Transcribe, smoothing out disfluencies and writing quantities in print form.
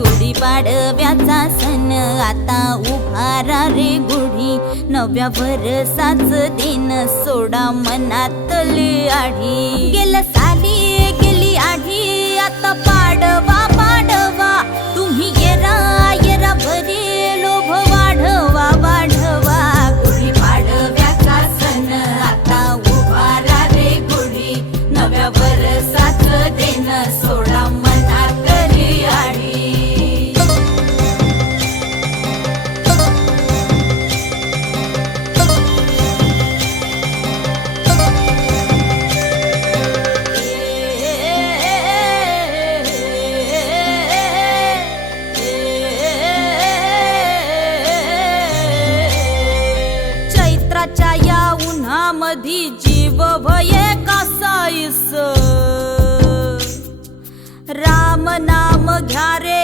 गुढीपाडव्याचा सण आता उभारा रे गुढी, नव्या वर्षाच दिन सोडा मनातली आढी। गेलं साली गेली आढी, आता पाडवा पाडवा, तुम्ही येरा येरा भरी लोभ वाढवा वाढवा। गुढीपाडव्याचा सण आता उभारा रे गुढी, नव्या वर्षाच दिन सोडा मनातली आढी। चैत्राच्या या उन्हामधी जीव भये कासाईस, राम नाम घ्या रे